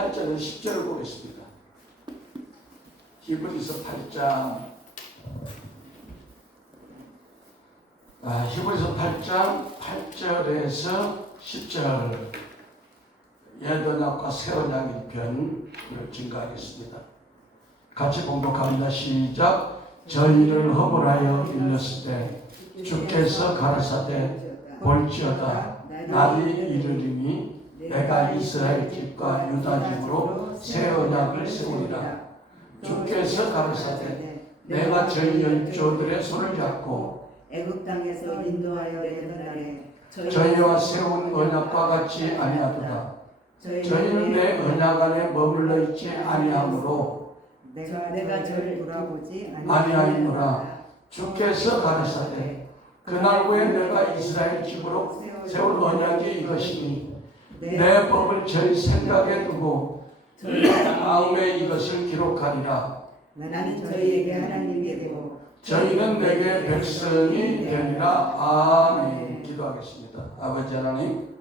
8절에서 10절을 보겠습니다. 히브리서 8장 히브리서 8장 8절에서 10절 옛 언약과 새 언약 1편을 증가하겠습니다. 같이 봉독합니다. 시작. 저희를 허물하여 일렀을 때 주께서 가라사대 볼지어다 날이 이르리니 내가 이스라엘 집과 유다 집으로 새 언약을 세우리라. 주께서 가라사대 내가 저희 열조들의 손을 잡고 애굽 땅에서 인도하여 내던 날에 저희와 세운 언약과 같이 아니하도다. 저희는 내 언약 안에 머물러 있지 아니하므로 내가 저를 돌아보지 아니하노라. 주께서 가라사대 그날 후에 내가 이스라엘 집으로 세운 언약이 이것이니 내 법을 저희 생각에 두고 마음에 이것을 기록하리라. 나는 저희에게 하나님이 되고 저희는 내게 백성이 되리라. 아멘. 기도하겠습니다. 아버지 하나님,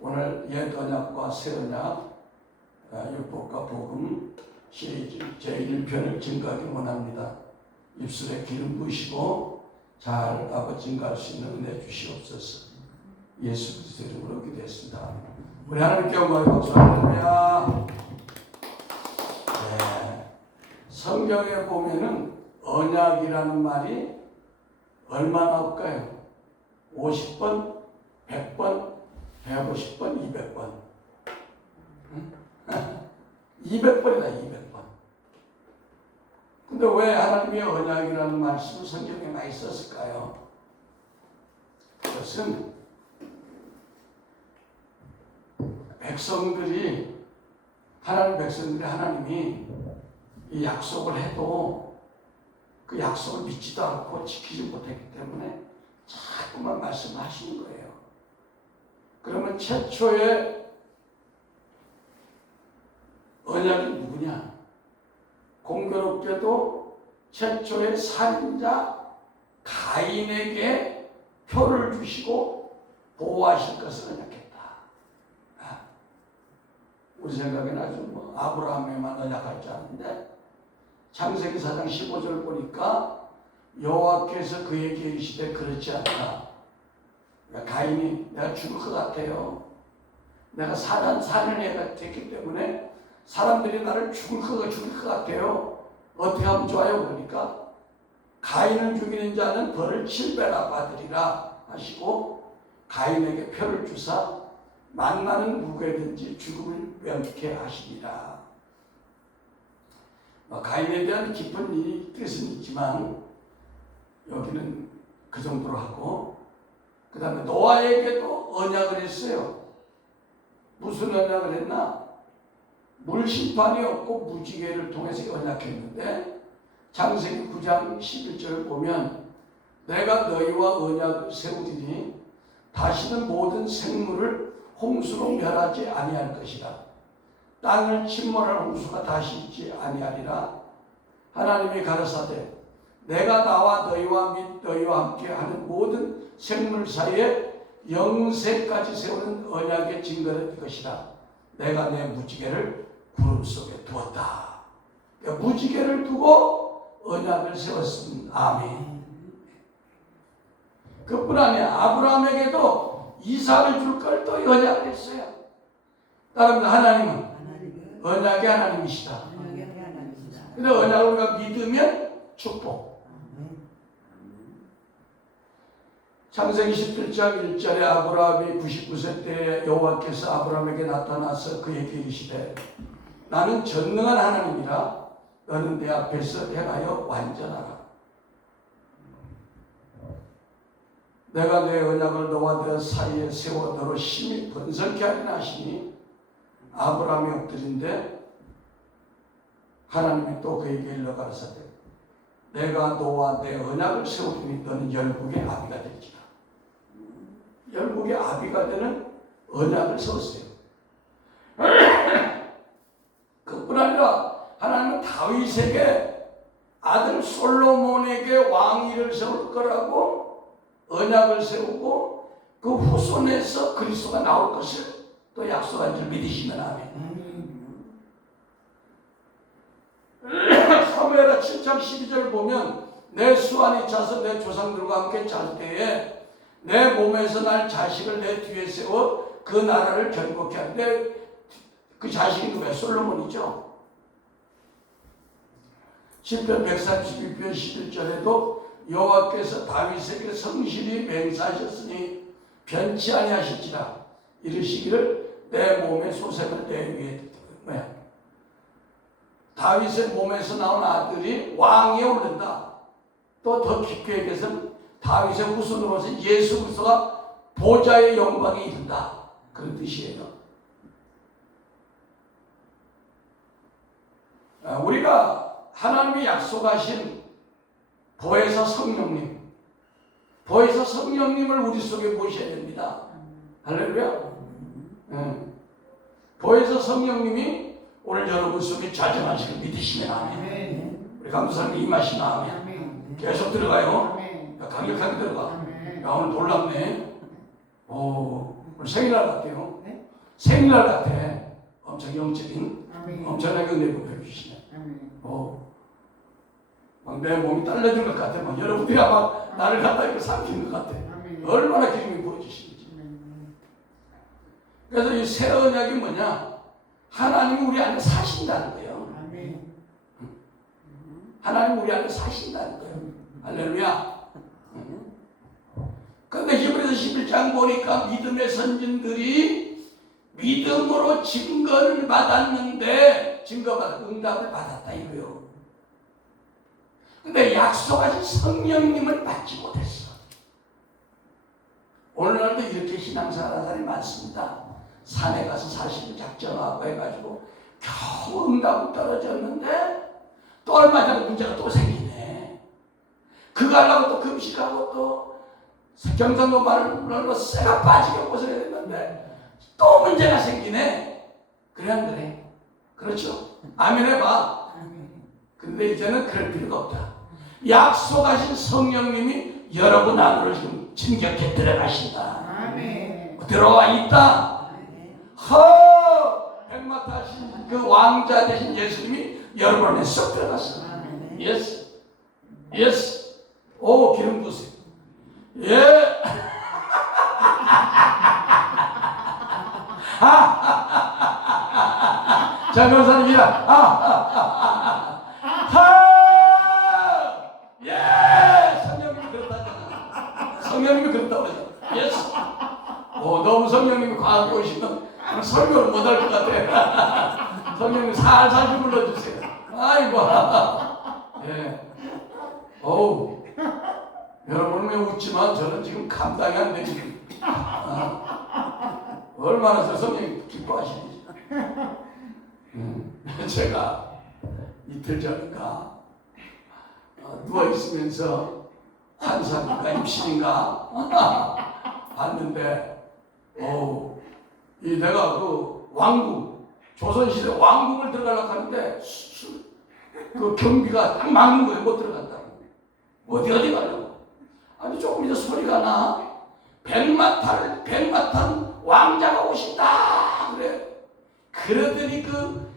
오늘 옛 언약과 새 언약 율법과 복음 시리즈 제1편을 증거하기 원합니다. 입술에 기름 부으시고 잘 아버지 증거할 수 있는 은혜 주시옵소서. 예수 그리스도 이름으로 기도했습니다. 우리 하나님께 영광의 박수. 할렐루야. 네. 성경에 보면은 언약이라는 말이 얼마나 올까요? 50번, 100번, 150번, 200번. 200번이다, 200번. 근데 왜 하나님의 언약이라는 말씀을 성경에 많이 썼을까요? 그것은 하나님 백성들이 하나님이 이 약속을 해도 그 약속을 믿지도 않고 지키지 못했기 때문에 자꾸만 말씀하시는 거예요. 그러면 최초의 언약이 누구냐? 공교롭게도 최초의 살인자 가인에게 표를 주시고 보호하실 것을 언약했다. 우리 생각에는 아주 아브라함에만 언약할 줄 아는데 창세기 4장 15절 보니까 여호와께서 그에게 이르시되 그렇지 않다. 가인이 내가 죽을 것 같아요. 내가 살인애가 됐기 때문에 사람들이 나를 죽을 것 같아요. 어떻게 하면 좋아요? 그러니까 가인을 죽이는 자는 벌을 7배나 받으리라 하시고 가인에게 표를 주사 만나는 누구에든지 죽음을 면케 하시리라. 가인에 대한 깊은 뜻은 있지만 여기는 그 정도로 하고 그 다음에 노아에게도 언약을 했어요. 무슨 언약을 했나? 물심판이 없고 무지개를 통해서 언약했는데 창세기 9장 11절을 보면 내가 너희와 언약을 세우리니 다시는 모든 생물을 홍수로 멸하지 아니할 것이라. 땅을 침몰할 홍수가 다시 있지 아니하리라. 하나님이 가라사대 내가 나와 너희와 및 너희와 함께 하는 모든 생물 사이에 영세까지 세우는 언약의 증거를 될 것이라. 내가 내 무지개를 구름 속에 두었다. 그러니까 무지개를 두고 언약을 세웠습니다. 아멘. 그뿐 아니라 아브라함에게도 이삭을 줄 걸 또 언약을 했어요. 따라서 하나님은 언약의 하나님이시다. 근데 언약을 우리가 믿으면 축복. 창세기 17장 1절에 아브라함이 99세 때 여호와께서 아브라함에게 나타나서 그에게 이르시되 나는 전능한 하나님이라 너는 내 앞에서 행하여 완전하라. 내가 내 언약을 너와 내 사이에 세워 너로 심히 번성케 하리라 하시니 아브라함이 엎드린데 하나님이 또 그에게 일러 가라사대 내가 너와 내 언약을 세우리니 너는 열국의 아비가 될지라. 열국의 아비가 되는 언약을 세웠어요. 그뿐 아니라 하나님은 다윗에게 아들 솔로몬에게 왕위를 세울 거라고 언약을 세우고 그 후손에서 그리스도가 나올 것을 또 약속한 줄 믿으시면 아멘. 이사야 7장 12절 보면 내 수완이 차서 내 조상들과 함께 잘 때에 내 몸에서 날 자식을 내 뒤에 세워 그 나라를 견고케 하는데 그 자식이 누구야? 솔로몬이죠. 시편 132편 11절에도 여호와께서 다윗에게 성실히 맹세하셨으니 변치 아니하실지라 이르시기를 내 몸의 소생을 내 위에 뭐야? 다윗의 몸에서 나온 아들이 왕위에 오른다. 또 더 깊게 얘기해서는 다윗의 후손으로서 예수 그리스도가 보좌의 영광에 이른다. 그런 뜻이에요. 우리가 하나님이 약속하신 보혜사 성령님, 보혜사 성령님을 우리 속에 모셔야 됩니다. 할렐루야. 보혜사 성령님이 오늘 여러분 속에 좌정하시길 믿으시면 아멘. 우리 감사하게 임하시면 아멘. 계속 들어가요. 야, 강력하게 들어가. 야, 오늘 놀랍네. 오늘 생일날 같아요. 생일날 같아. 엄청 영적인, 엄청나게 은혜 보여주시네. 막 내 몸이 딸려줄 것 같아. 막 여러분들이 아마 나를 갖다 이렇게 삼키는 것 같아. 얼마나 기름이 부어주시는지. 그래서 이 새 언약이 뭐냐? 하나님이 우리 안에 사신다는 거예요. 하나님 우리 안에 사신다는 거예요. 할렐루야. 그런데 히브리서 11장 보니까 믿음의 선진들이 믿음으로 증거를 받았는데 응답을 받았다 이거요. 근데 약속하신 성령님을 받지 못했어. 오늘날도 이렇게 신앙생활하는 사람이 많습니다. 산에 가서 40일 작정하고 해가지고 겨우 응답은 떨어졌는데 또 얼마 전에 문제가 또 생기네. 그거 하려고 또 금식하고 또 경상도 말로 쇠가 빠지게 벗어야 됐는데 또 문제가 생기네. 그래 안 그래? 그렇죠? 아멘 해봐. 근데 이제는 그럴 필요가 없다. 약속하신 성령님이 여러분 안으로 지금 진격해 들어가신다. 아멘. 들어와 있다. 백마타 하신 그 왕자 되신 예수님이 여러분 안에 쏙 들어갔어. 예스. 예스. 오, 기름 부으세요. 예. 자, 변호사님이야. 예! 성령님이 그렇다잖아. 성령님이 그렇다고 하잖아. 예스. 너무 성령님이 과하게 오시면 설교를 못할 것 같아. 성령님 살살 좀 불러주세요. 아이고. 예. 어우. 여러분은 왜 웃지만 저는 지금 감당이 안 되지. 얼마나 성령님 기뻐하시는지. 제가 이틀 전인가 누워있으면서 환상인가 임신인가 봤는데 내가 그 왕궁 조선시대 왕궁을 들어가려고 하는데 그 경비가 딱 막는 거예요. 못 들어간다고. 어디 가려고. 아니 조금 이제 소리가 나. 백마탄 왕자가 오신다 그래. 그러더니 그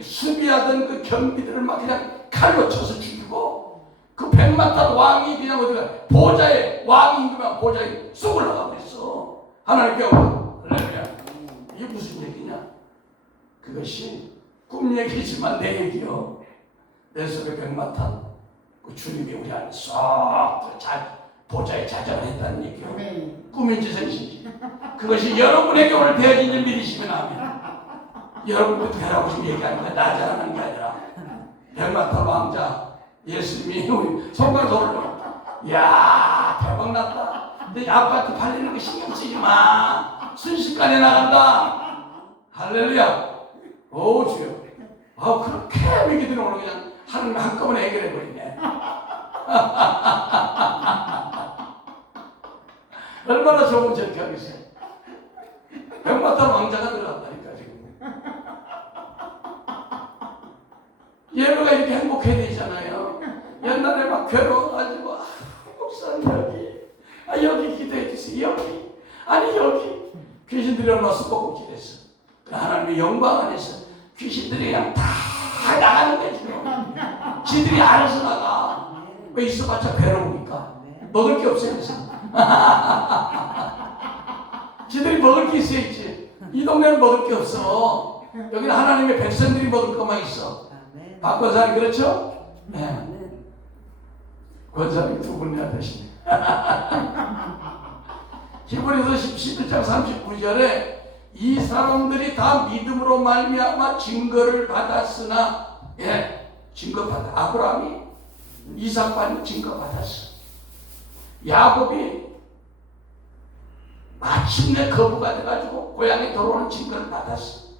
수비하던 그 경비들을 막 그냥 칼로 쳐서 죽이고 그 백마탄 왕이 그냥 어디가 보좌에 왕이 임금한 보좌에 쏙 올라가고 있어. 하나님께 할렐루야. 이게 무슨 얘기냐? 그것이 꿈 얘기지만 내 얘기요. 내 속에 백마탄 그 주님이 우리 안에 쏙 보좌에 자정을 했다는 얘기요. 꿈인지 생신지. 그것이 여러분에게 오늘 되어진 줄 믿으시면 아멘. 여러분도 되라고 지금 얘기하는 거야. 나 자랑하는 게 아니라. 백마탄 왕자 예수님이 우리 손가락 올려. 이야 대박 났다. 내 아파트 팔리는 거 신경 쓰지 마. 순식간에 나간다. 할렐루야. 오 주여. 그렇게 믿기들은 오늘 그냥 하나님 한꺼번에 해결해 버리네. 얼마나 좋은 저렇게 하겠어요. 백마탄 왕자가 들어갔다니까 지금. 예배가 이렇게 행복해야 되잖아요. 옛날에 막 괴로워가지고 목사님 여기 기도해 주세요. 여기 귀신들이 얼마나 수고곡질했어. 하나님의 영광 안에서 귀신들이 그냥 다 나가는 거지. 지들이 알아서 나가. 왜 있어봤자 괴로우니까. 먹을 게 없어요. 그래서. 지들이 먹을 게 있어야지. 이 동네는 먹을 게 없어. 여기는 하나님의 백성들이 먹을 것만 있어. 박권사님 그렇죠? 네. 권사님 두 분이나 되시네. 히브리서 11장 39절에 이 사람들이 다 믿음으로 말미암아 증거를 받았으나, 증거 받아. 아브라함이 이삭과는 증거 받았어. 야곱이 마침내 거부가 돼가지고 고향에 돌아오는 증거를 받았어.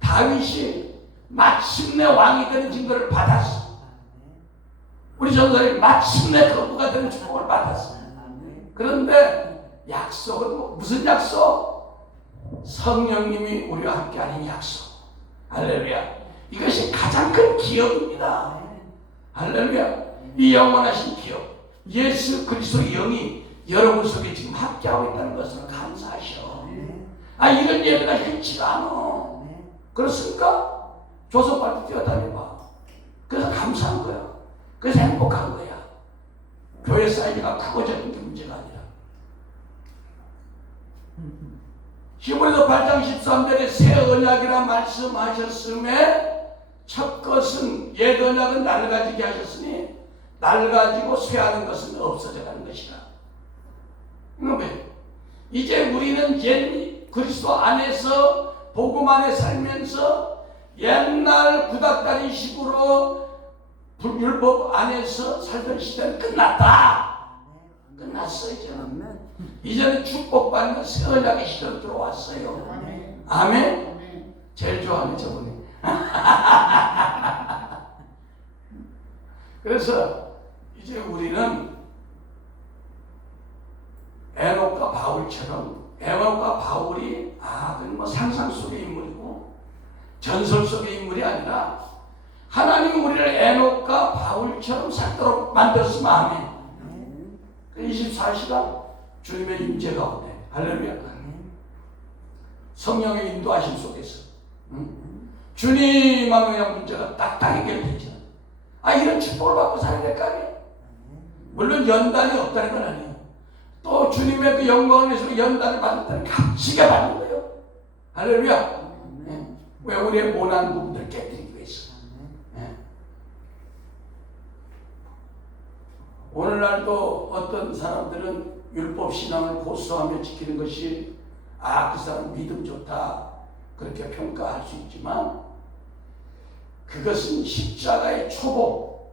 다윗이 마침내 왕이 되는 증거를 받았어. 우리 전사님 마침내 거부가 되는 축복을 받았어. 그런데 약속은 무슨 약속? 성령님이 우리와 함께하는 약속. 할렐루야. 이것이 가장 큰 기업입니다. 할렐루야. 이 영원하신 기업, 예수 그리스도의 영이 여러분 속에 지금 함께하고 있다는 것을 감사하셔. 이런 예배가 흔치가 않아. 그렇습니까? 조선발도 뛰어다녀봐. 그래서 감사한 거야. 그래서 행복한 거야. 교회 사이즈가 크고 작은 게 문제가 아니라. 히브리서 8장 13절에 새 언약이라 말씀하셨음에 첫 것은 옛 언약은 낡아지게 하셨으니 낡아지고 쇠하는 것은 없어져 가는 것이라. 왜? 이제 우리는 옛 그리스도 안에서 복음 안에 살면서 옛날 구닥다리식으로 율법 안에서 살던 시대는 끝났다. 끝났어. 이제는 축복받는 새 언약의 시대로 들어왔어요. 아멘. 제일 좋아하는 저분이. 그래서 이제 우리는 에녹과 바울처럼, 에녹과 바울이 그건 뭐 상상 속의 인물이고 전설 속의 인물이 아니라 하나님이 우리를 에녹과 바울처럼 살도록 만들었으면 아멘. 24시간 주님의 임재 가운데, 할렐루야. 성령의 인도하심 속에서 주님 하면 그냥 문제가 딱딱 해결되죠. 이런 축복을 받고 살아야 될 거 아니에요. 물론 연단이 없다는 건 아니에요. 또 주님의 그 영광을 위해서 연단을 받는다는 값지게 받는 거예요. 할렐루야. 왜? 우리의 모난 부분들을 깨뜨리기 위해서. 오늘날도 어떤 사람들은 율법 신앙을 고수하며 지키는 것이 그 사람 믿음 좋다 그렇게 평가할 수 있지만 그것은 십자가의 초보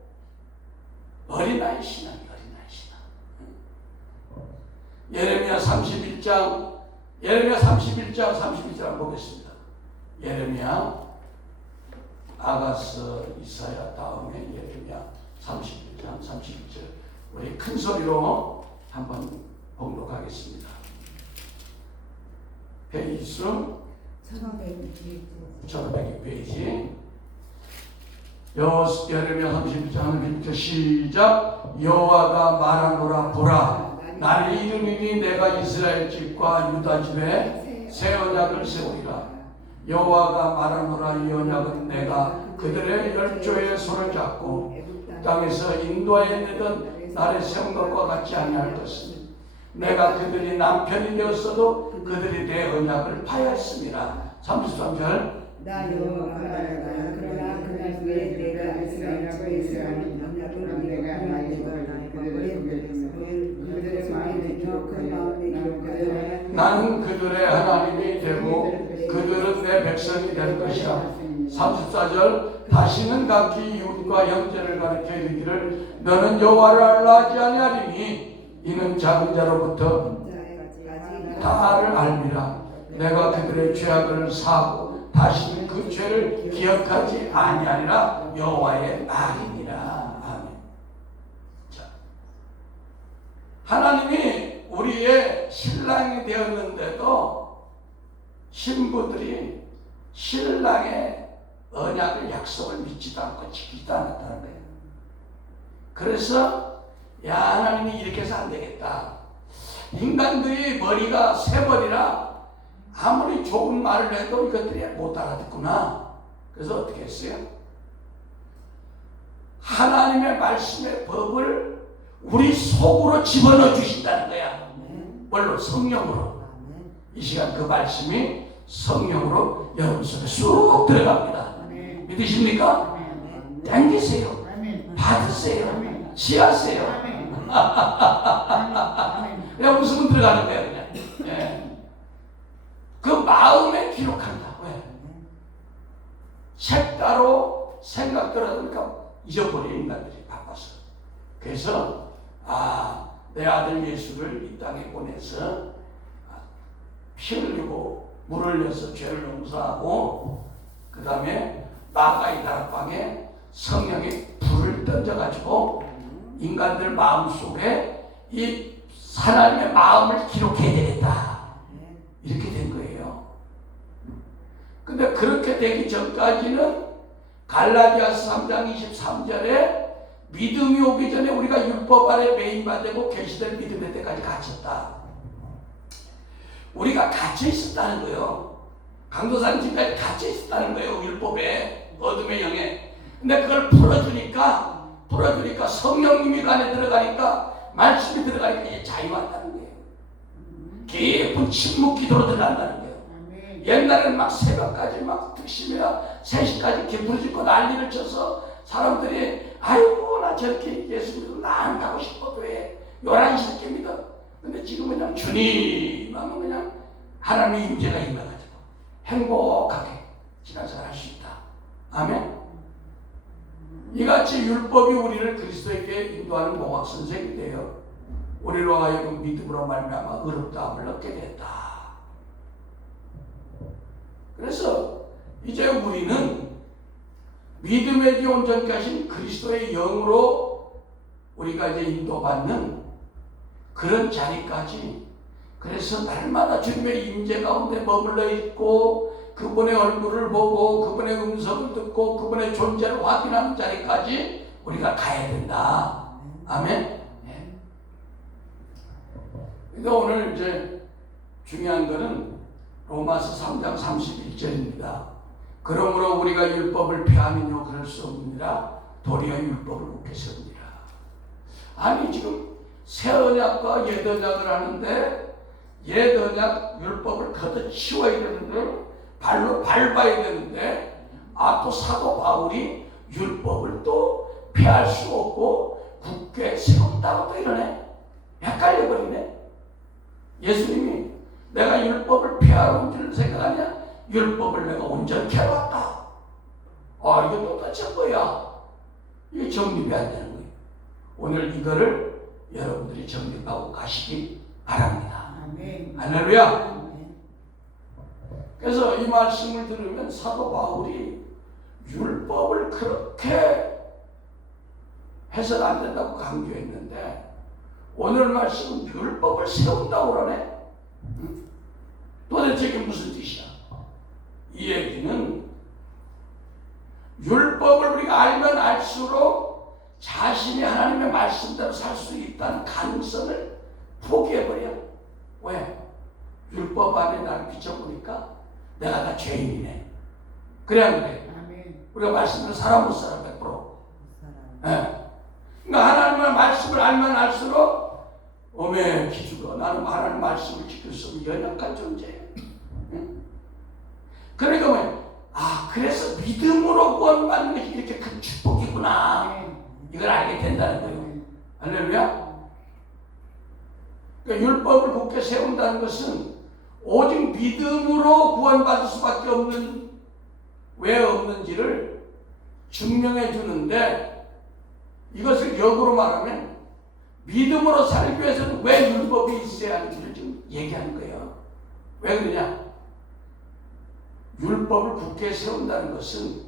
어린아이 신앙이에요. 어린아이 신앙. 예레미야 31장 31절 보겠습니다. 예레미야, 아가서, 이사야 다음에 예레미야 31장 31절 우리 큰 소리로 한번 봉독하겠습니다. 페이지 수 1500페이지. 예레미야 31장 1절 시작. 여호와가 말하노라 보라 나를 이루리니 내가 이스라엘 집과 유다 집에 새 언약을 세우리라. 여호와가 말하노라 이 언약은 내가 그들의 열조의 손을 잡고 땅에서 인도하여 내던 나를 세운 것과 같지 아니할 것이니 내가 그들이 남편이 되었어도 그들이 내 언약을 파였습니다. 33절 나 여호와가 말하노라 그러나 그날 후에 내가 이스라엘과 이스라엘 언약을 내가 하나님과 그들의 마음에 기록하여 나는 그들의 하나님이 되고 그들은 내 백성이 될 것이야. 34절 다시는 각기 이웃과 형제를 가르쳐 이르기를 너는 여호와를 알라 하지 아니하리니 이는 작은 자로부터 다를 알미라. 내가 그들의 죄악을 사하고 다시는 그 죄를 기억하지 아니하리라. 여호와의 말이니라. 아멘. 자, 하나님이 우리의 신랑이 되었는데도 신부들이 신랑의 언약을 약속을 믿지도 않고 지키지도 않았다는 거예요. 그래서 하나님이 이렇게 해서 안 되겠다. 인간들이 머리가 새머리라 아무리 좋은 말을 해도 이것들이 못 알아듣구나. 그래서 어떻게 했어요? 하나님의 말씀의 법을 우리 속으로 집어넣어 주신다는 거야. 뭘로? 성령으로. 이 시간 그 말씀이 성령으로 여러분 속에 쑥 들어갑니다. 믿으십니까? 당기세요. 받으세요. 취하세요. 그냥 웃으면 들어가는 거야 그냥. 예. 그 마음에 기록한다. 왜? 색다로 생각대로 하니까 잊어버리는 인간들이 바빠서. 그래서 내 아들 예수를 이 땅에 보내서 피 흘리고 물 흘려서 죄를 용서하고 그 다음에 나가이 다락방에 성령의 불을 던져가지고 인간들 마음속에 이 하나님의 마음을 기록해야 되겠다. 이렇게 된 거예요. 근데 그렇게 되기 전까지는 갈라디아서 3장 23절에 믿음이 오기 전에 우리가 율법 아래 매인받고 계시될 믿음의 때까지 갇혔다. 우리가 갇혀 있었다는 거예요. 강도산 집에 갇혀 있었다는 거예요. 율법에, 어둠의 영에. 근데 그걸 풀어주니까 성령님이 그 안에 들어가니까 말씀이 들어가니까 이제 자유한다는 거예요. 깊은 침묵 기도로 들어간다는 거예요. 옛날에는 막 새벽까지 막 특심이라 3시까지 부르짖고 난리를 쳐서 사람들이 아이고 나 저렇게 예수 믿으면 나 안 가고 싶어도 왜 11시 늦게 믿어. 근데 지금은 그냥 주님 하면 그냥 하나님의 임재가 임해가지고 행복하게 신앙생활 할 수 있다. 아멘. 이같이 율법이 우리를 그리스도에게 인도하는 몽학 선생이 되어 우리로 하여금 믿음으로 말미암아 의롭다함을 얻게 됐다. 그래서 이제 우리는 믿음의 지 온전케 하신 그리스도의 영으로 우리가 이제 인도받는 그런 자리까지, 그래서 날마다 주님의 임재 가운데 머물러 있고 그분의 얼굴을 보고 그분의 음성을 듣고 그분의 존재를 확인하는 자리까지 우리가 가야 된다. 아멘. 그러니까 오늘 이제 중요한 것은 로마서 3장 31절입니다. 그러므로 우리가 율법을 폐하면요 그럴 수 없느니라 도리어 율법을 굳게 세우니라. 아니 지금 새 언약과 옛 언약을 하는데 옛 언약 율법을 걷어치워야 되는데 발로 밟아야 되는데 또 사도 바울이 율법을 또 폐할 수 없고 굳게 세운다고 또 이러네. 헷갈려 버리네. 예수님이 내가 율법을 폐하러 온 줄 생각하냐? 율법을 내가 온전케 해왔다. 이게 똑같이 뭐야? 이게 정립이 안 되는 거예요. 오늘 이거를 여러분들이 정립하고 가시기 바랍니다. 아멘. 할렐루야. 그래서 이 말씀을 들으면 사도 바울이 율법을 그렇게 해서는 안 된다고 강조했는데 오늘 말씀은 율법을 세운다고 그러네. 도대체 이게 무슨 뜻이야? 이 얘기는 율법을 우리가 알면 알수록 자신이 하나님의 말씀대로 살 수 있다는 가능성을 포기해버려. 왜? 율법 안에 나를 비춰보니까 내가 다 죄인이네. 그래 안 그래? 우리가 말씀대로 살아 못 살아 100%. 예. 그러니까 하나님의 말씀을 알면 알수록 어메 기죽어. 나는 하나님의 말씀을 지킬 수 없는 연약한 존재야. 그러니까 뭐야? 그래서 믿음으로 구원받는 것이 이렇게 큰 축복이구나. 이걸 알게 된다는 거예요. 할렐루야. 그러니까 율법을 굳게 세운다는 것은 오직 믿음으로 구원받을 수밖에 없는, 왜 없는지를 증명해 주는데, 이것을 역으로 말하면 믿음으로 살기 위해서는 왜 율법이 있어야 하는지를 지금 얘기하는 거예요. 왜 그러냐? 율법을 굳게 세운다는 것은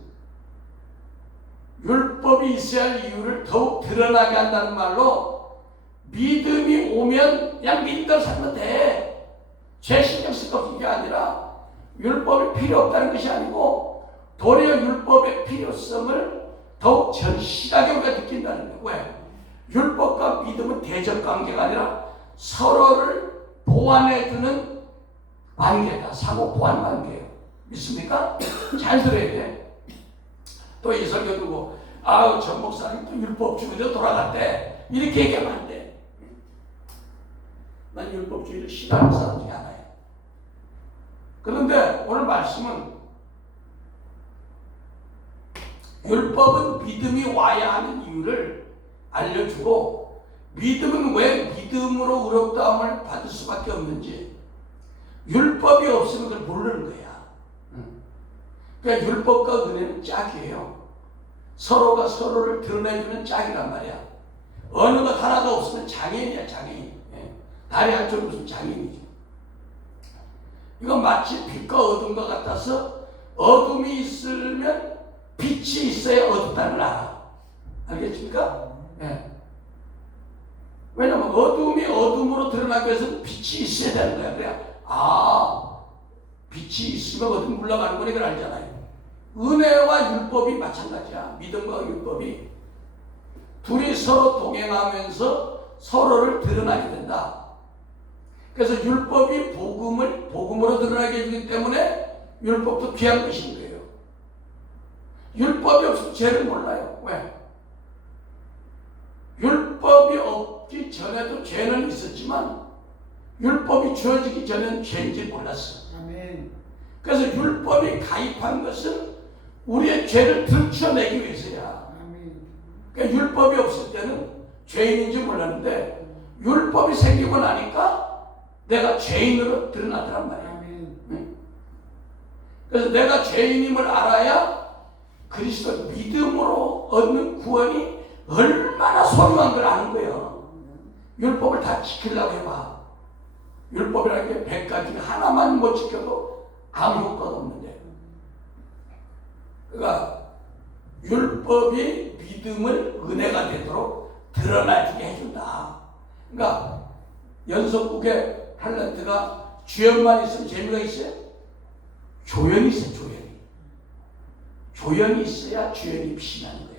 율법이 있어야 할 이유를 더욱 드러나게 한다는 말로, 믿음이 오면 그냥 믿음대로 살면 돼. 죄 신경 쓸 거 없는 게 아니라 율법이 필요 없다는 것이 아니고 도리어 율법의 필요성을 더욱 절실하게 우리가 느낀다는 거예요. 왜? 율법과 믿음은 대적 관계가 아니라 서로를 보완해주는 관계다. 상호 보완 관계예요. 믿습니까? 잘 들어야 돼. 또 이 설교 두고 아우 전 목사님 또 율법주의로 돌아갔대 이렇게 얘기하면 안 돼. 난 율법주의를 싫어하는 사람 중에 하나예요. 그런데 오늘 말씀은 율법은 믿음이 와야 하는 이유를 알려주고 믿음은 왜 믿음으로 의롭다함을 받을 수밖에 없는지 율법이 없으면 그걸 모르는 거야. 그러니까 율법과 은혜는 짝이에요. 서로가 서로를 드러내주는 짝이란 말이야. 어느 것 하나가 없으면 장애인이야, 장애인. 다리 한쪽 무슨 장애인이죠. 이건 마치 빛과 어둠과 같아서 어둠이 있으면 빛이 있어야 어둡다는 걸 알아. 알겠습니까? 네. 왜냐면 어둠이 어둠으로 드러나기 위해서는 빛이 있어야 되는 거야. 그래. 빛이 있으면 어둠이 물러가는 거니 그걸 알잖아요. 은혜와 율법이 마찬가지야. 믿음과 율법이 둘이 서로 동행하면서 서로를 드러나게 된다. 그래서 율법이 복음으로 드러나게 해주기 때문에 율법도 귀한 것인 거예요. 율법이 없으면 죄를 몰라요. 왜? 율법이 없기 전에도 죄는 있었지만 율법이 주어지기 전에는 죄인지 몰랐어. 아멘. 그래서 율법이 가입한 것은 우리의 죄를 들춰내기 위해서야. 아멘. 그러니까 율법이 없을 때는 죄인인지 몰랐는데 율법이 생기고 나니까 내가 죄인으로 드러나더란 말이야. 아멘. 그래서 내가 죄인임을 알아야 그리스도 믿음으로 얻는 구원이 얼마나 소중한 걸 아는 거예요. 율법을 다 지키려고 해봐. 율법이라는 게 100가지 중에 하나만 못 지켜도 아무 효과가 없는데. 그러니까 율법이 믿음을 은혜가 되도록 드러나주게 해준다. 그러니까 연속국의 탤런트가 주연만 있으면 재미가 있어요? 조연이 있어요, 조연이. 조연이 있어야 주연이 빛나는 거야.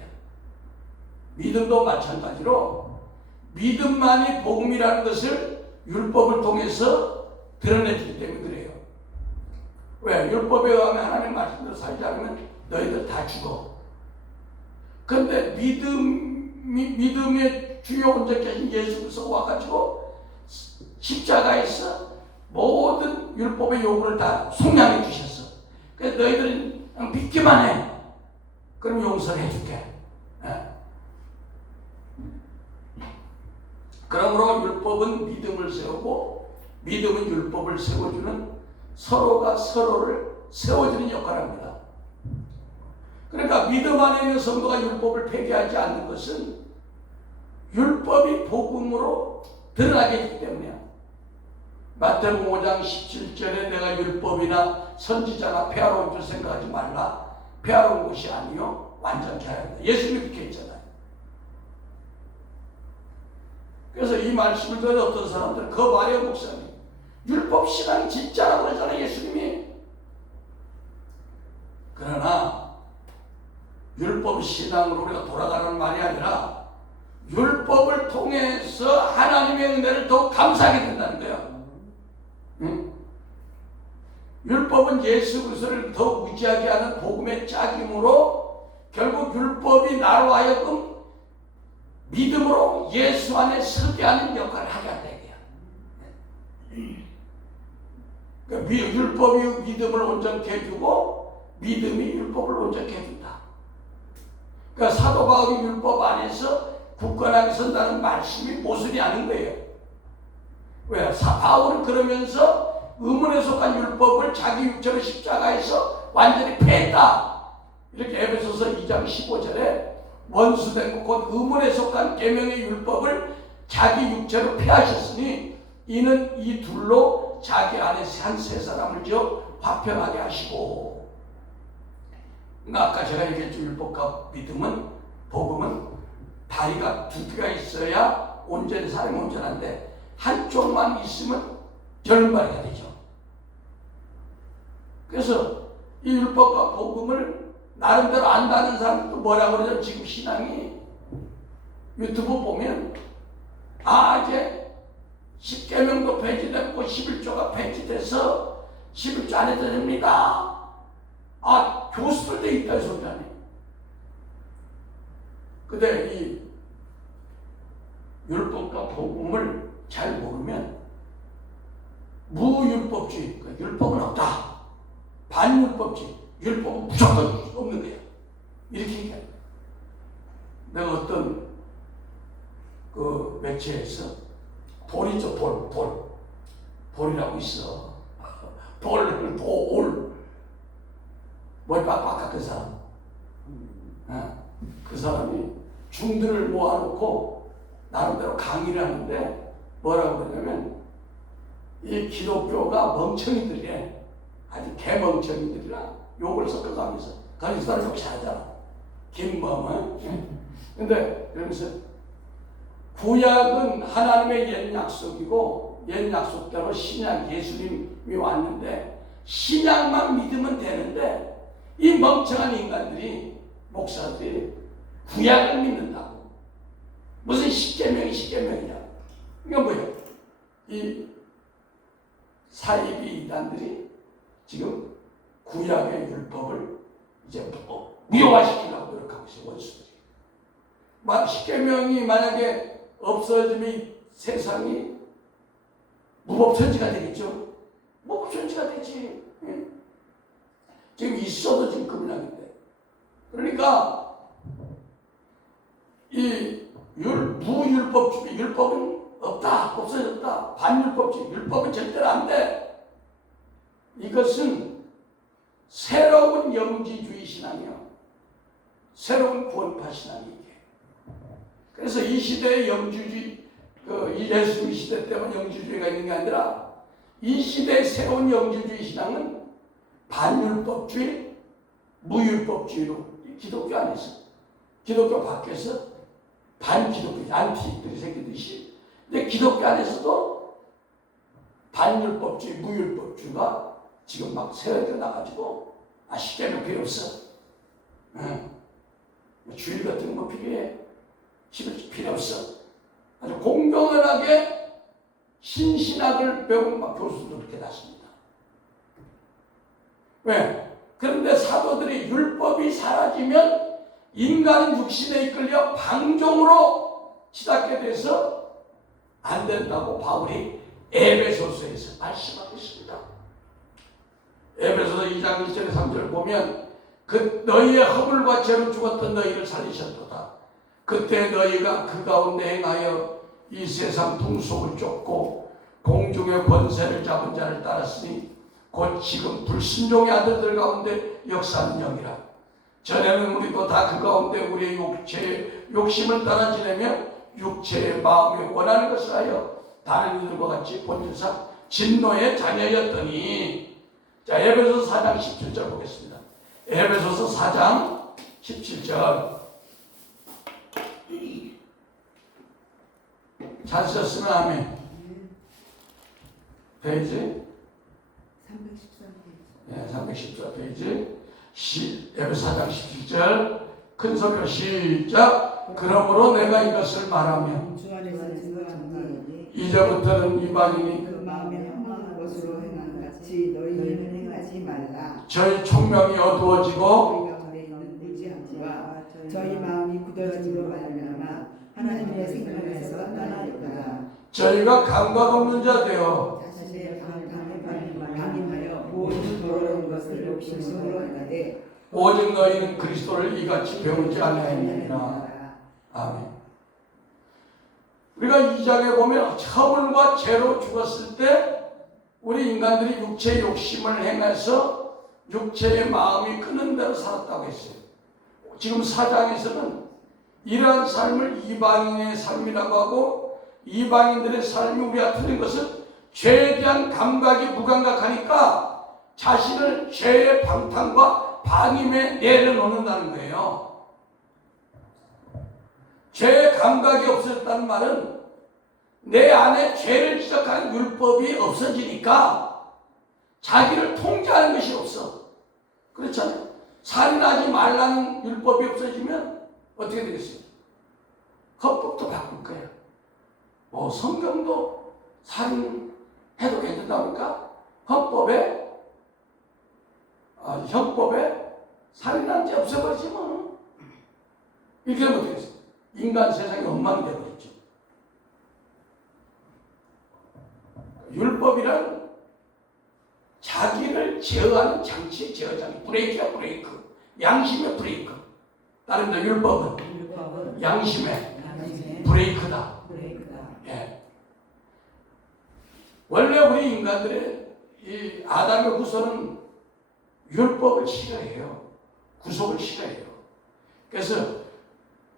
믿음도 마찬가지로 믿음만이 복음이라는 것을 율법을 통해서 드러내주기 때문에 그래요. 왜? 율법에 의하면 하나님 말씀대로 살지 않으면 너희들 다 죽어. 그런데 믿음의 주요 원자께신 예수 그리스도가 와가지고 십자가에서 모든 율법의 요구를 다 속량해 주셨어. 그래서 너희들은 그냥 믿기만 해. 그럼 용서를 해줄게. 그러므로 율법은 믿음을 세우고 믿음은 율법을 세워주는 서로가 서로를 세워주는 역할을 합니다. 그러니까 믿음 안에 있는 성도가 율법을 폐기하지 않는 것은 율법이 복음으로 드러나게 했기 때문이야. 마태복음 5장 17절에 내가 율법이나 선지자나 폐하러 온 줄 생각하지 말라. 폐하러 온 것이 아니요 완전케 하려 한다. 예수님이 그렇게 했잖아요. 그래서 이 말씀을 듣는 어떤 사람들은 그 말이에요, 목사님. 율법 신앙이 진짜라고 그러잖아요, 예수님이. 그러나 율법 신앙으로 우리가 돌아가는 말이 아니라 율법을 통해서 하나님의 은혜를 더 감사하게 된다는 거예요. 응? 율법은 예수 그리스도를 더 의지하게 하는 복음의 짝이므로 결국 율법이 나로 하여금 믿음으로 예수 안에 서게 하는 역할을 하게 한다 이거야. 그러니까 율법이 믿음을 온전케 해주고 믿음이 율법을 온전케 해준다. 그러니까 사도 바울이 율법 안에서 굳건하게 선다는 말씀이 모순이 아닌 거예요. 왜? 바울은 그러면서 의문에 속한 율법을 자기 육체로 십자가에서 완전히 폐했다. 이렇게 에베소서 2장 15절에 원수된 곧 의문에 속한 계명의 율법을 자기 육체로 폐하셨으니 이는 이 둘로 자기 안에 한 세 사람을 지어 화평하게 하시고. 그러니까 아까 제가 얘기했죠. 율법과 믿음은 복음은 다리가 두 개가 있어야 온전히 사람이 온전한데 한쪽만 있으면 절반이가 되죠. 그래서 이 율법과 복음을 나름대로 안다는 사람들도 뭐라고 그러죠? 지금 신앙이 유튜브 보면 이제 10계명도 폐지됐고 11조가 폐지돼서 11조 안 해도 됩니다. 교수들도 있다 소리하네. 근데 이 율법과 복음을 잘 모르면 무율법주의, 그러니까 율법은 없다. 반율법주의, 율법은 무조건 없는 거야. 이렇게 얘기해. 내가 어떤 그 매체에서 돌이죠, 돌이라고 있어. 돌. 머리 빡빡한 그 사람. 그 사람이 중들을 모아놓고 나름대로 강의를 하는데 뭐라고 그러냐면 이 기독교가 멍청이들이래. 아주 개멍청이들이라 욕을 섞어가면서 그 사람 욕 잘하잖아. 김범은. 근데 그러면서 구약은 하나님의 옛 약속이고 옛 약속대로 신약 예수님이 왔는데 신약만 믿으면 되는데 이 멍청한 인간들이 목사들이 구약을 믿는다고. 무슨 십계명이냐. 이건 뭐예요? 이 사이비 이단들이 지금 구약의 율법을 이제 무효화시키려고 노력하고 있어요. 원수들이. 십계명이 만약에 없어지면 이 세상이 무법천지가 되겠죠. 무법천지가 되지. 지금 있어도 지금 금락인데. 그러니까 이 무율법주의, 율법은 없다, 없어졌다. 반율법주의, 율법은 절대로 안 돼. 이것은 새로운 영지주의 신앙이요. 새로운 구원파 신앙이에요. 그래서 이 시대의 영주주의, 이 예수님 시대 때만 영주주의가 있는 게 아니라 이 시대의 새로운 영주주의 신앙은 반율법주의, 무율법주의로 기독교 안에서, 기독교 밖에서 반기독교, 안티들이 생기듯이, 근데 기독교 안에서도 반율법주의, 무율법주의가 지금 막 세워져 나가지고 십계명 필요 없어. 주일 같은 거 필요해. 필요 없어. 아주 공정하게 신신학을 배운 막 교수도 그렇게 났습니다. 왜? 그런데 사도들이 율법이 사라지면 인간은 육신에 이끌려 방종으로 치닫게 돼서 안 된다고 바울이 에베소서에서 말씀하고 있습니다. 에베소서 2장 1절에 3절을 보면 그 너희의 허물과 죄로 죽었던 너희를 살리셨도다. 그때 너희가 그 가운데 행하여 이 세상 풍속을 쫓고 공중의 권세를 잡은 자를 따랐으니 곧 지금 불순종의 아들들 가운데 역사하는 영이라. 전에는 우리도 다 그 가운데 우리의 육체의 욕심을 따라 지내며 육체의 마음에 원하는 것을 하여 다른 이들과 같이 본질상 진노의 자녀였더니. 자, 에베소서 4장 17절 보겠습니다. 에베소서 4장 17절. 잘 썼으면 아멘. 페이지 314페이지. 에베소 4장 17절 큰 소리로 시작. 그러므로 내가 이것을 말하면 주 안에서 증거하니 이제부터는 이방인이 그 마음에 험한 것으로 행하는 같이 너희는 행하지 말라. 저희 총명이 어두워지고 저희가 거래 있는 무지함과 저희 마음이 굳어짐으로 말미암아 하나님의 생각에서 떠나려다. 저희가 감각 없는 자 되어 자신의 방임하여 모든 더러운 것을 욕심으로 행하되 오직 너희는 그리스도를 이같이 배우지 아니하였느니라. 아멘. 우리가 2장에 보면 허물과 죄로 죽었을 때 우리 인간들이 육체의 욕심을 행해서 육체의 마음이 끄는 대로 살았다고 했어요. 지금 4장에서는 이러한 삶을 이방인의 삶이라고 하고, 이방인들의 삶이 우리가 틀린 것은 죄에 대한 감각이 무감각하니까 자신을 죄의 방탕과 방임에 내려놓는다는 거예요. 죄의 감각이 없어졌다는 말은 내 안에 죄를 지적하는 율법이 없어지니까 자기를 통제하는 것이 없어. 그렇잖아요. 살인하지 말라는 율법이 없어지면 어떻게 되겠어요? 헌법도 바꿀 거야. 뭐 성경도 살인해도 괜찮다니까 헌법에 형법에 살인한 죄 없애버리지 뭐. 이렇게 하면 어떻게 되겠어요? 인간 세상이 엉망이 되어버렸죠. 율법이란 자기를 제어하는 장치, 제어장치. 브레이크야 브레이크. 양심의 브레이크. 다른 데 율법은 양심의 브레이크다. 예. 원래 우리 인간들의 이 아담의 후손은 율법을 싫어해요. 구속을 싫어해요. 그래서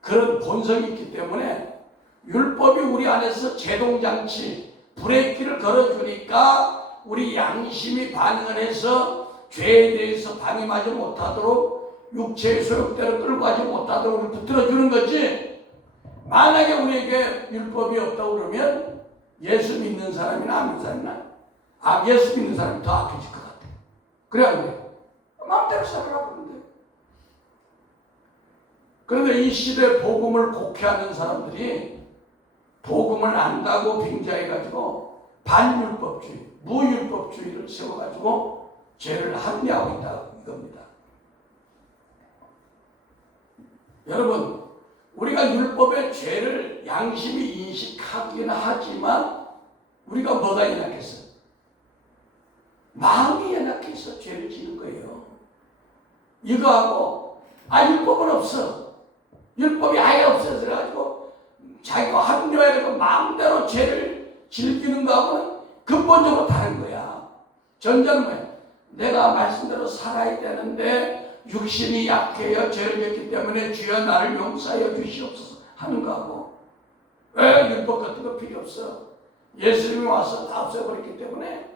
그런 본성이 있기 때문에 율법이 우리 안에서 제동장치, 브레이크를 걸어주니까 우리 양심이 반응을 해서 죄에 대해서 방임하지 못하도록 육체의 소욕대로 끌고 가지 못하도록 우리 붙들어주는 거지. 만약에 우리에게 율법이 없다고 그러면 예수 믿는 사람이나 안 믿는 사람이나 예수 믿는 사람이 더 악해질 것 같아요. 그래 안 그래요? 마음대로 살아가고 있는데. 그런데 이 시대 복음을 곡해하는 사람들이 복음을 안다고 빙자해가지고 반율법주의, 무율법주의를 세워가지고 죄를 합리하고 있다 이겁니다. 여러분, 우리가 율법의 죄를 양심이 인식하기는 하지만 우리가 뭐가 연약했어? 마음이 연약해서 죄를 지는 거예요. 이거하고 율법은 없어. 율법이 아예 없어서 그래가지고 자기가 합리화해서 마음대로 죄를 즐기는 거하고는 근본적으로 다른 거야. 전자는 뭐야? 내가 말씀대로 살아야 되는데 육신이 약해요. 죄를 졌기 때문에 주여 나를 용서하여 주시옵소서 하는 거하고 왜 율법 같은 거 필요 없어. 예수님이 와서 다 없애버렸기 때문에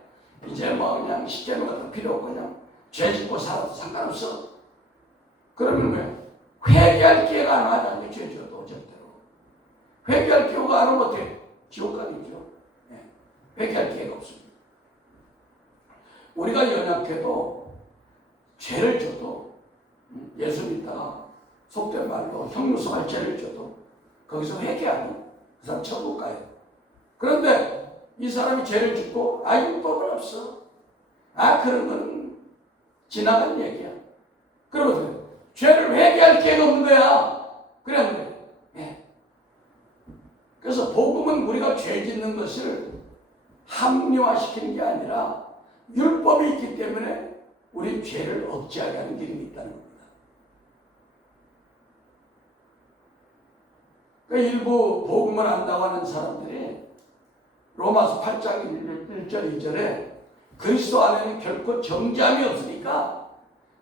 이제 뭐 그냥 십계명 같은 거 필요 없고 그냥 죄 짓고 살아도 상관없어. 그러면 왜? 회개할 기회가 안 와요. 죄 지어도 절대로. 회개할 기회가 안 오면 어떻게? 지옥 가겠죠. 네. 회개할 기회가 없습니다. 우리가 연약해도 죄를 져도 예수 믿다가 속된 말로 형용성할 죄를 져도 거기서 회개하면 그 사람 천국 가요. 그런데 이 사람이 죄를 짓고 율법은 없어. 그런 건 지나간 얘기야. 그러면 죄를 회개할 기회가 없는 거야. 그래 안 그래? 예. 그래서 복음은 우리가 죄 짓는 것을 합리화시키는 게 아니라 율법이 있기 때문에 우리 죄를 억제하게 하는 기름이 있다는 겁니다. 그러니까 일부 복음을 안다고 하는 사람들이 로마서 8장 1절 2절에 그리스도 안에는 결코 정죄함이 없으니까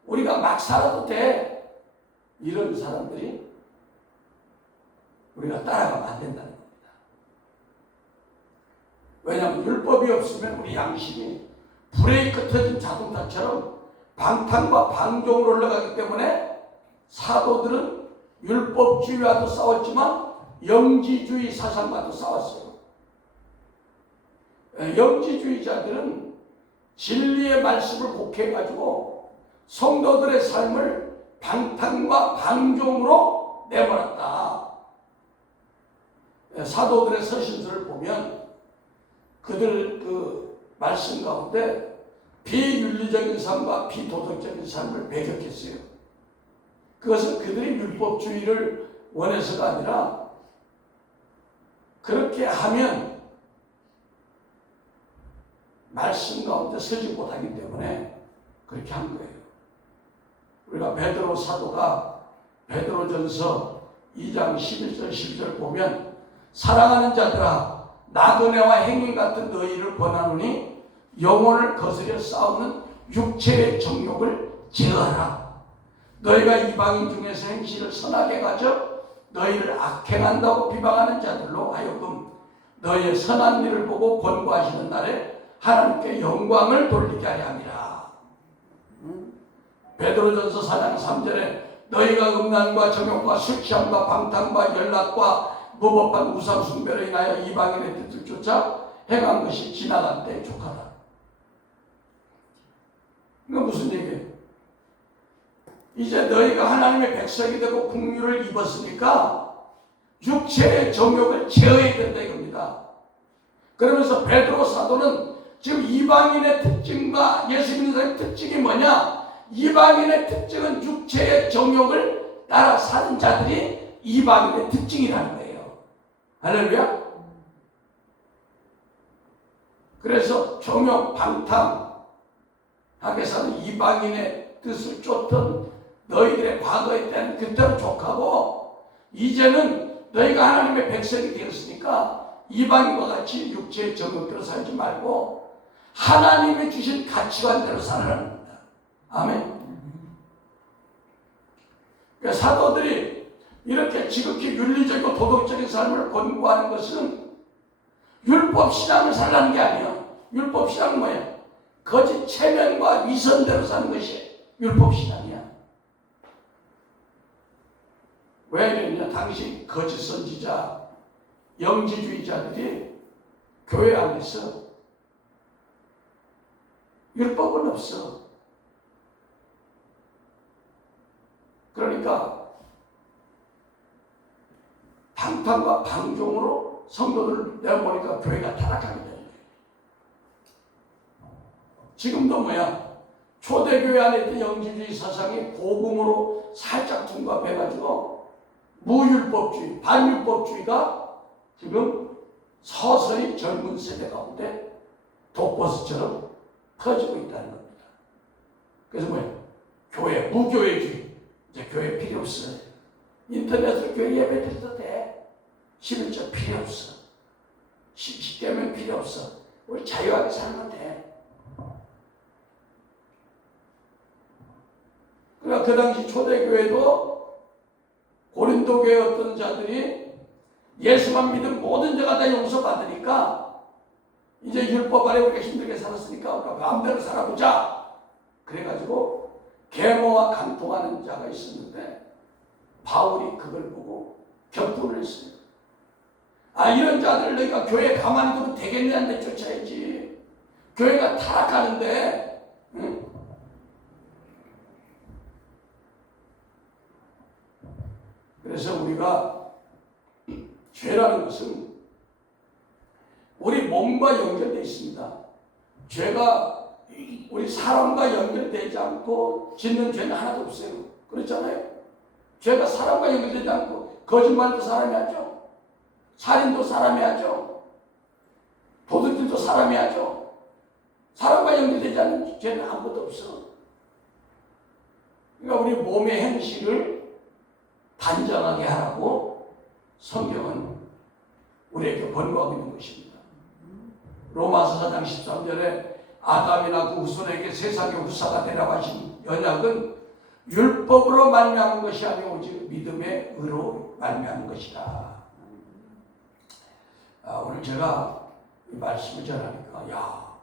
우리가 막 살아도 돼. 이런 사람들이 우리가 따라가면 안 된다는 겁니다. 왜냐하면 율법이 없으면 우리 양심이 브레이크 터진 자동차처럼 방탕과 방종으로 올라가기 때문에 사도들은 율법주의와도 싸웠지만 영지주의 사상과도 싸웠어요. 영지주의자들은 진리의 말씀을 곡해가지고 성도들의 삶을 방탕과 방종으로 내버렸다. 사도들의 서신서를 보면 그들 그 말씀 가운데 비윤리적인 삶과 비도덕적인 삶을 배격했어요. 그것은 그들이 율법주의를 원해서가 아니라 그렇게 하면 말씀 가운데 서지 못하기 때문에 그렇게 한 거예요. 우리가 베드로 사도가 베드로전서 2장 11절 12절 보면 사랑하는 자들아 나그네와 행위 같은 너희를 권하노니 영혼을 거스려 싸우는 육체의 정욕을 제어하라. 너희가 이방인 중에서 행실을 선하게 가져 너희를 악행한다고 비방하는 자들로 하여금 너희의 선한 일을 보고 권고하시는 날에 하나님께 영광을 돌리게 하려 함이라. 베드로전서 4장 3절에 너희가 음란과 정욕과 술 취함과 방탕과 연락과 무법한 우상 숭배로 인하여 이방인의 뜻을 쫓아 행한 것이 지나간 때에 족하다. 이거 무슨 얘기예요? 이제 너희가 하나님의 백성이 되고 국류를 입었으니까 육체의 정욕을 제어해야 된다 이겁니다. 그러면서 베드로 사도는 지금 이방인의 특징과 예수 믿는 사람의 특징이 뭐냐? 이방인의 특징은 육체의 정욕을 따라 사는 자들이 이방인의 특징이라는 거예요. 할렐루야. 그래서 종교 방탕하게 사는 이방인의 뜻을 쫓던 너희들의 과거의 때는 그때로 족하고, 이제는 너희가 하나님의 백성이 되었으니까 이방인과 같이 육체의 정욕대로 살지 말고 하나님이 주신 가치관대로 살아라는 겁니다. 아멘. 그러니까 사도들이 이렇게 지극히 윤리적이고 도덕적인 삶을 권고하는 것은 율법신앙을 살라는 게 아니에요. 율법신앙은 뭐예요? 거짓 체면과 위선대로 사는 것이 율법신앙이야. 왜 이러냐? 당시 거짓 선지자, 영지주의자들이 교회 안에서 율법은 없어. 그러니까 방탕과 방종으로 성도들을 내어보니까 교회가 타락하게 되는 거예요. 지금도 뭐야? 초대교회 안에 있던 영지주의 사상이 복음으로 살짝 둔갑해가지고 무율법주의, 반율법주의가 지금 서서히 젊은 세대 가운데 독버섯처럼 퍼지고 있다는 겁니다. 그래서 뭐예요? 교회, 무교회주의. 이제 교회 필요 없어. 인터넷으로 교회 예배 드려도 돼. 11조 필요 없어. 10대면 필요 없어. 우리 자유하게 살면 돼. 그러니까 그 당시 초대교회도 고린도 교회 어떤 자들이 예수만 믿은 모든 자가 다 용서받으니까 이제 율법 아래 우리가 힘들게 살았으니까 우리가 마음대로 살아보자. 그래가지고 계모와 간통하는 자가 있었는데 바울이 그걸 보고 격분을 했어요. 아, 이런 자들을 너희가 교회에 가만히 두면 되겠냐는데 쫓아야지. 교회가 타락하는데, 응? 그래서 우리가 죄라는 것은 우리 몸과 연결되어 있습니다. 죄가 우리 사람과 연결되지 않고 짓는 죄는 하나도 없어요. 그렇잖아요. 죄가 사람과 연결되지 않고 거짓말도 사람이 하죠. 살인도 사람이 하죠. 도둑질도 사람이 하죠. 사람과 연결되지 않는 죄는 아무것도 없어. 그러니까 우리 몸의 행실을 단정하게 하라고 성경은 우리에게 권고하고 있는 것입니다. 로마서 4장 13절에 아담이나 그 후손에게 세상의 후사가 되라고 하신 언약은 율법으로 말미암은 것이 아니고 오직 믿음의 의로 말미암은 것이다. 오늘 제가 이 말씀을 전하니까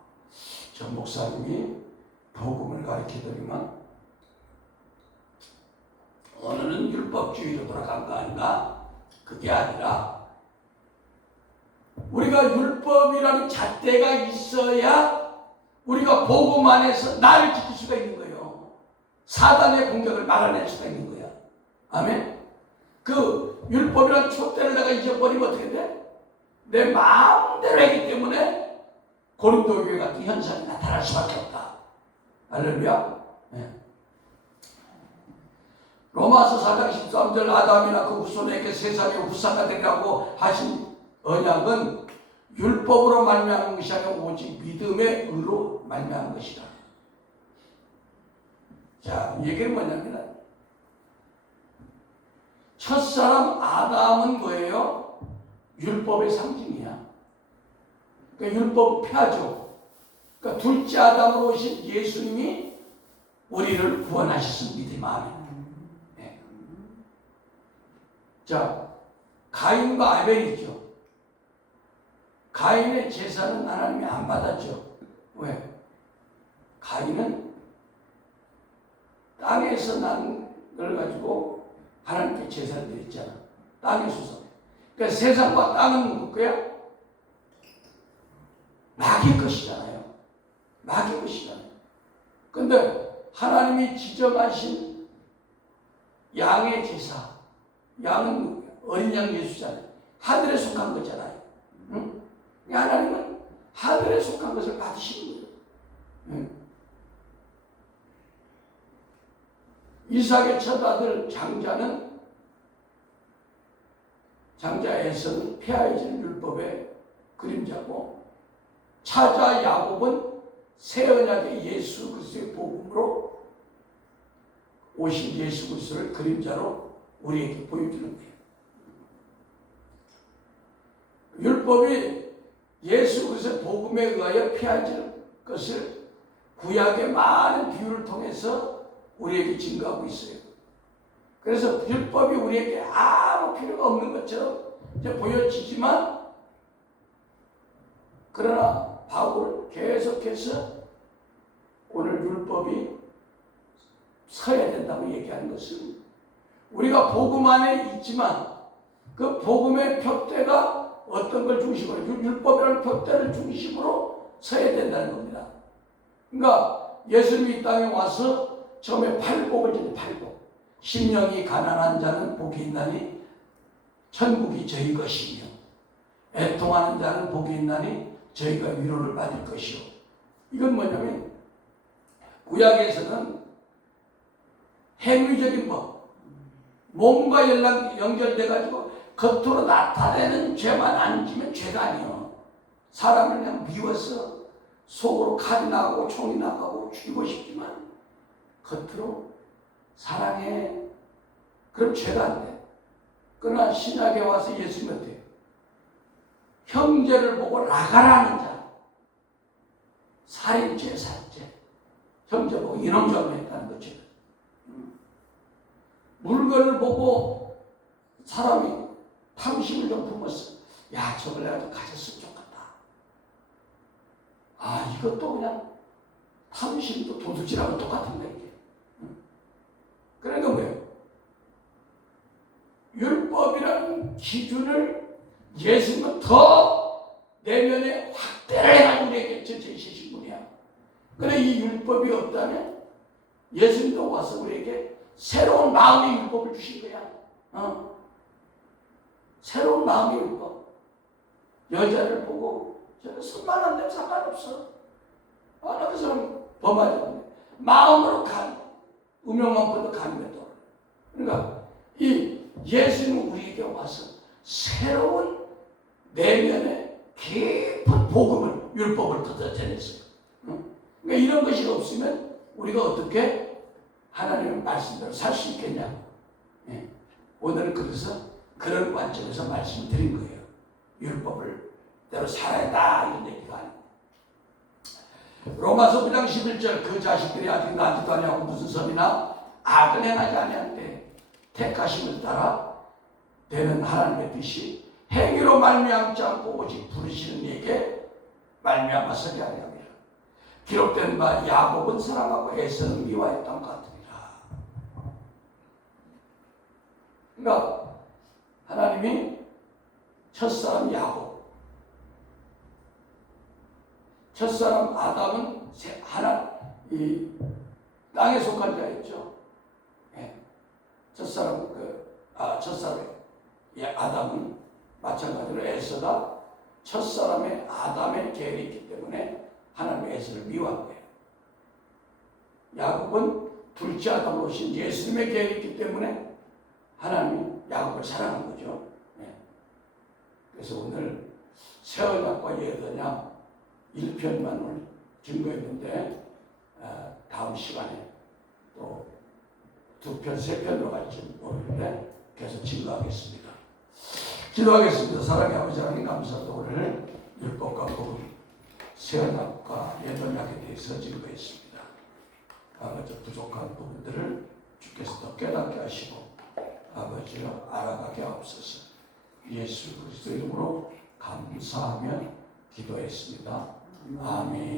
저 목사님이 복음을 가르치더니만 오늘은 율법주의로 돌아간 거 아닌가? 그게 아니라 우리가 율법이라는 잣대가 있어야 우리가 복음 안에서 나를 지킬 수가 있는 거예요. 사단의 공격을 막아낼 수가 있는 거야. 아멘? 그 율법이라는 촛대를 내가 잊어버리면 어떻게 돼? 내 마음대로 하기 때문에 고린도 교회 같은 현상이 나타날 수밖에 없다. 할렐루야. 네. 로마서 4장 13절 아담이나 그 후손에게 세상의 후사가 되라고 하신 언약은 율법으로 말미암은 것이 아니라 오직 믿음의 의로 말미암은 것이다. 자, 이 얘기는 뭐냐면 첫사람 아담은 뭐예요? 율법의 상징이야. 그러니까 율법 폐하죠. 그러니까 둘째 아담으로 오신 예수님이 우리를 구원하셨습니다. 믿음 아멘. 네. 자, 가인과 아벨이죠. 가인의 제사는 하나님이 안 받았죠. 왜? 가인은 땅에서 난 걸 가지고 하나님께 제사를 드렸잖아. 땅의 수성. 그러니까 세상과 땅은 누구야? 마귀 것이잖아요. 마귀 것이잖아요. 근데 하나님이 지정하신 양의 제사, 양은 누구야? 어린 양 예수잖아요. 하늘에 속한 거잖아요. 응? 하나님은 하늘에 속한 것을 받으시는 거예요. 응? 이삭의 첫 아들 장자는 장자 에서는 폐하여진 율법의 그림자고, 차자 야곱은 새 언약의 예수 그리스도의 복음으로 오신 예수 그리스도를 그림자로 우리에게 보여주는 거예요. 율법이 예수 그리스도의 복음에 의하여 폐하질 것을 구약의 많은 비유를 통해서 우리에게 증거하고 있어요. 그래서 율법이 우리에게 아무 필요가 없는 것처럼 이제 보여지지만, 그러나 바울은 계속해서 오늘 율법이 서야 된다고 얘기하는 것은, 우리가 복음 안에 있지만 그 복음의 표대가 어떤 걸 중심으로, 율법이라는 표대를 중심으로 서야 된다는 겁니다. 그러니까 예수님이 이 땅에 와서 처음에 팔복을 전해, 팔복. 심령이 가난한 자는 복이 있나니 천국이 저희 것이며, 애통하는 자는 복이 있나니 저희가 위로를 받을 것이요. 이건 뭐냐면, 구약에서는 행위적인 법, 몸과 연결돼 가지고 겉으로 나타내는 죄만 안 지면 죄가 아니에요. 사람을 그냥 미워서 속으로 칼이 나가고 총이 나가고 죽이고 싶지만 겉으로 사랑해, 그럼 죄가 안 돼. 그러나 신약에 와서 예수님이 어때요? 형제를 보고 나가라는 자, 살인죄, 살죄, 형제 보고 이놈저놈 했다는 거죠. 물건을 보고 사람이 탐심을 좀 품었어. 야, 저걸 내가 좀 가졌으면 좋겠다. 아, 이것도 그냥 탐심도 도둑질하고 똑같은 거야, 이게. 그러니까 뭐예요? 율법이라는 기준을 예수님은 더 내면에 확대를 해가지고 우리에게 제시하신 분이야. 그런데 이 율법이 없다면 예수님도 와서 우리에게 새로운 마음의 율법을 주신 거야. 새로운 마음의 율법. 여자를 보고 저는 손만 안 되면 상관없어. 나 그 사람 범하지. 마음으로 간, 음욕만 보도 가는 거다. 그러니까 이 예수님은 우리에게 와서 새로운 내면의 깊은 복음을, 율법을 걷어내셨어요. 그러니까 이런 것이 없으면 우리가 어떻게 하나님의 말씀대로 살 수 있겠냐. 오늘은 그래서 그런 관점에서 말씀드린 거예요. 율법을 대로 살아야 한다, 이런 얘기가 아닙니다. 로마서 9장 11절, 그 자식들이 아직 나지도 아니하고 무슨 선이나 악을 행하지 아니한데 택하심을 따라 되는 하나님의 뜻이 행위로 말미암지 않고 오직 부르시는 이에게 말미암아서리 아니하리라. 기록된 바 야곱은 사랑하고 에서는 미워했던 것 같으니라. 그러니까 하나님이 첫사람 야곱, 첫사람 아담은 이 땅에 속한 자였죠. 첫사람 아담은 마찬가지로 에서가 첫사람의 아담의 계획이 있기 때문에 하나님의 에서를 미워한 거예요. 야곱은 둘째 아담으로 오신 예수님의 계획이 있기 때문에 하나님이 야곱을 사랑한 거죠. 그래서 오늘 새 언약과 옛 언약 1편만 오늘 증거했는데, 다음 시간에 또 2편, 3편으로 갈지 모르는데 계속 증거하겠습니다. 기도하겠습니다. 사랑의 아버지 하나님, 감사합니다. 오늘 율법과 복음, 새 언약과 옛 언약에 대해서 증거했습니다. 아버지, 부족한 부분들을 주께서 더 깨닫게 하시고 아버지여 알아가게 하옵소서. 예수 그리스도 이름으로 감사하며 기도했습니다. 아멘.